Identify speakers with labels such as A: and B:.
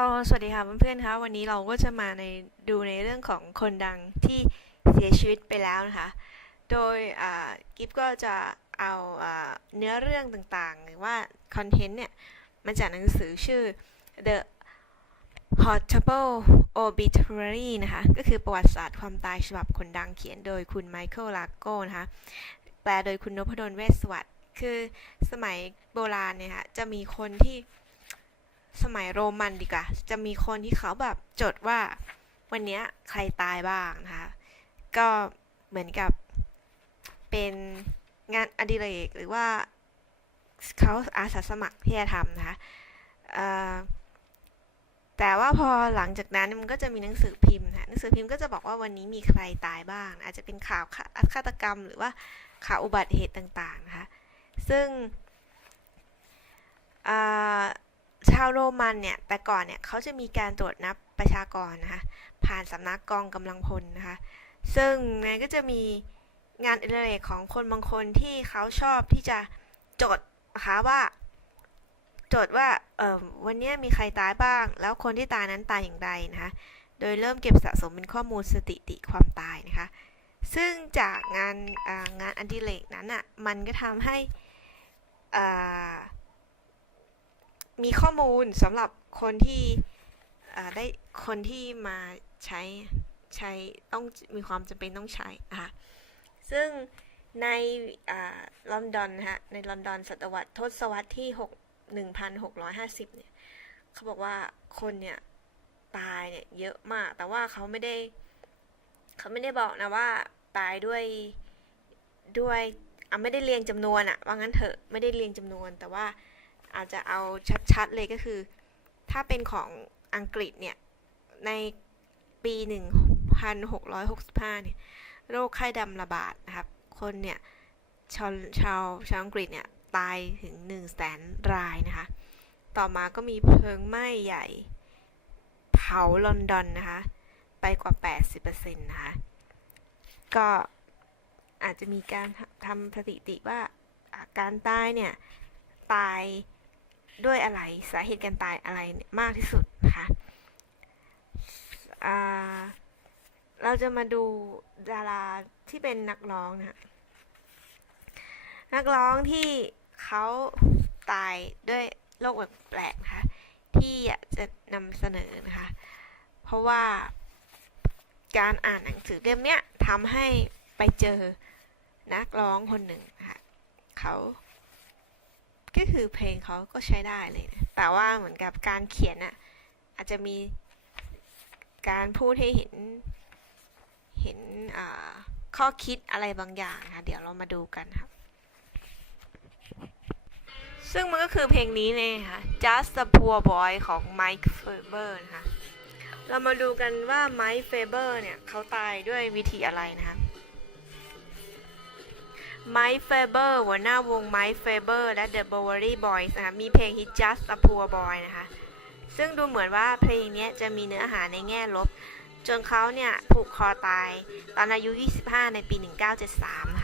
A: ก็สวัสดีค่ะเพื่อนๆคะวันนี้เราก็จะมาในดูในเรื่องของคนดังที่เสียชีวิตไปแล้วนะคะ โดยกิฟก็จะเอาอเนื้อเรื่องต่างๆ หรือว่าคอนเทนต์เนี่ย มาจากหนังสือชื่อ The Horrible Obituary นะคะ ก็คือประวัติศาสตร์ความตายฉบับคนดังเขียนโดยคุณไมเคิลลาโก้นะคะ แปลโดยคุณนพดลเวชสวัสด์คือสมัยโบราณเนี่ยค่ะจะมีคนที่ สมัยโรมันดีกว่าจะมีคนที่เขาแบบจดว่า วันนี้ใครตายบ้างนะคะก็เหมือนกับเป็นงานอดิเรกหรือว่าเขาอาสาสมัครที่จะทำนะคะแต่ว่าพอหลังจากนั้นมันก็จะมีหนังสือพิมพ์นะหนังสือพิมพ์ก็จะบอกว่าวันนี้มีใครตายบ้าง อาจจะเป็นข่าวฆาตกรรม หรือว่าข่าวอุบัติเหตุต่างๆนะคะซึ่งอ่า ชาวโรมันเนี่ย แต่ก่อนเนี่ยเขาจะมีการตรวจนับประชากรนะคะ ผ่านสำนักกองกำลังพลนะคะ ซึ่งมันก็จะมีงานอดิเรกของคนบางคนที่เขาชอบที่จะจดนะคะว่า จดว่า เออวันนี้มีใครตายบ้าง แล้วคนที่ตายนั้นตายอย่างไรนะคะ โดยเริ่มเก็บสะสมเป็นข้อมูลสถิติความตายนะคะ ซึ่งจากงานงานอดิเรกนั้นอะ มันก็ทำให้อ่า มีข้อมูลสำหรับคนที่ได้คนที่มาใช้ใช้ต้องมีความจำเป็นต้องใช้นะคะซึ่งในลอนดอนฮะในลอนดอนศตวรรษทศวรรษที่6 1650เนี่ยเขาบอกว่าคนเนี่ยตายเนี่ยเยอะมาก แต่ว่าเขาไม่ได้เขาไม่ได้บอกนะว่าตายด้วยด้วยอะไม่ได้เรียงจำนวนอะว่างั้นเถอะไม่ได้เรียงจำนวนแต่ว่า อาจจะเอาชัดๆเลยก็คือ ถ้าเป็นของอังกฤษเนี่ย ในปี 1665 เนี่ย โรคไข้ดำระบาดนะครับ คนเนี่ยชาวชาวชาวอังกฤษเนี่ย ตายถึง 1 0 0 0 0แสนรายนะคะ ต่อมาก็มีเพลิงไหม้ใหญ่เผาลอนดอนนะคะ ไปกว่า 80%นะคะ ก็อาจจะมีการทำสถิติว่าอ่าการตายเนี่ย ตาย ด้วยอะไรสาเหตุการตายอะไรมากที่สุดนะคะเราจะมาดูดาราที่เป็นนักร้องนะฮะนักร้องที่เขาตายด้วยโรคแบบแปลกๆนะคะที่อยากจะนำเสนอนะคะ เพราะว่าการอ่านหนังสือเล่มนี้ทำให้ไปเจอนักร้องคนหนึ่งนะคะเขา ก็คือเพลงเขาก็ใช้ได้เลยนะแต่ว่าเหมือนกับการเขียนอะอาจจะมีการพูดให้เห็นเห็นข้อคิดอะไรบางอย่างนะคะเดี๋ยวเรามาดูกันครับซึ่งมันก็คือเพลงนี้เลยค่ะ Just a Poor Boy ของ Mike Faber นะคะ เรามาดูกันว่า Mike Faber เนี่ยเขาตายด้วยวิธีอะไรนะคะ ไมค์เฟเบอร์หัวหน้าวงไมค์เฟเบอร์และ The Bowery Boys นะคะมีเพลง Hit Just a Poor Boy นะคะ ซึ่งดูเหมือนว่าเพลงนี้จะมีเนื้อหาในแง่ลบ จนเขาเนี่ยผูกคอตาย ตอนอายุ 25 ในปี 1973ค่ะ